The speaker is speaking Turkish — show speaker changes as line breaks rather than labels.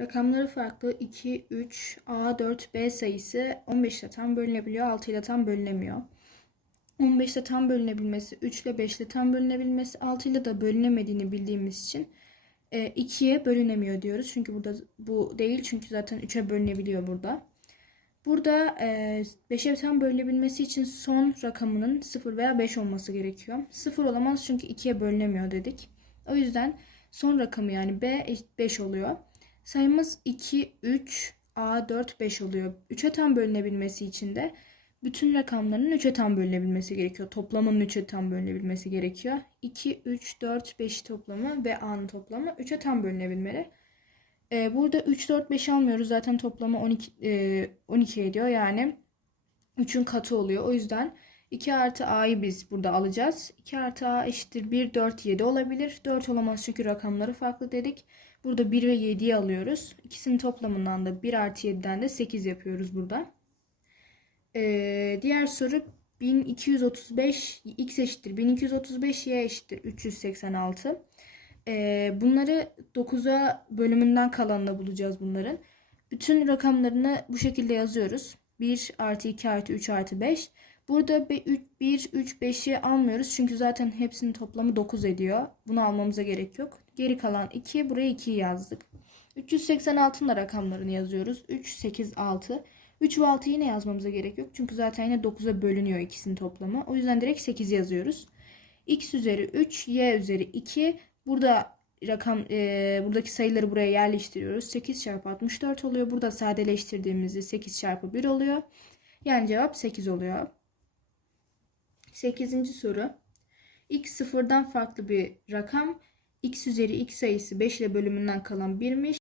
Rakamları farklı 2, 3, A, 4, B sayısı 15 ile tam bölünebiliyor, 6 ile tam bölünemiyor. 15 ile tam bölünebilmesi, 3 ile 5 ile tam bölünebilmesi, 6 ile de bölünemediğini bildiğimiz için 2'ye bölünemiyor diyoruz. Çünkü burada bu değil çünkü zaten 3'e bölünebiliyor burada. Burada 5'e tam bölünebilmesi için son rakamının 0 veya 5 olması gerekiyor. 0 olamaz çünkü 2'ye bölünemiyor dedik. O yüzden son rakamı yani B 5 oluyor. Sayımız 2, 3, A, 4, 5 oluyor. 3'e tam bölünebilmesi için de bütün rakamların 3'e tam bölünebilmesi gerekiyor. Toplamının 3'e tam bölünebilmesi gerekiyor. 2, 3, 4, 5 toplamı ve A'nın toplamı 3'e tam bölünebilmeli. Ee, burada 3, 4, 5 almıyoruz. Zaten toplamı 12, e, 12 ediyor. Yani 3'ün katı oluyor. O yüzden 2 artı A'yı biz burada alacağız. 2 artı A eşittir 1, 4, 7 olabilir. 4 olamaz çünkü rakamları farklı dedik. Burada 1 ve 7'yi alıyoruz. İkisinin toplamından da 1 artı 7'den de 8 yapıyoruz burada. Ee, diğer soru 1235 x eşittir 1235 y eşittir 386. Ee, bunları 9'a bölümünden kalanını bulacağız bunların. Bütün rakamlarını bu şekilde yazıyoruz. 1 artı 2 artı 3 artı 5. Burada 1, 3, 5'i almıyoruz. Çünkü zaten hepsinin toplamı 9 ediyor. Bunu almamıza gerek yok. Geri kalan 2. Buraya 2'yi yazdık. 386'ın da rakamlarını yazıyoruz. 3, 8, 6. 3 ve 6 yine yazmamıza gerek yok. Çünkü zaten yine 9'a bölünüyor ikisinin toplamı. O yüzden direkt 8 yazıyoruz. x üzeri 3, y üzeri 2. Burada rakam e, buradaki sayıları buraya yerleştiriyoruz. 8 çarpı 64 oluyor. Burada sadeleştirdiğimizde 8 çarpı 1 oluyor. Yani cevap 8 oluyor. 8. soru. x sıfırdan farklı bir rakam. x üzeri x sayısı 5 ile bölümünden kalan 1'miş.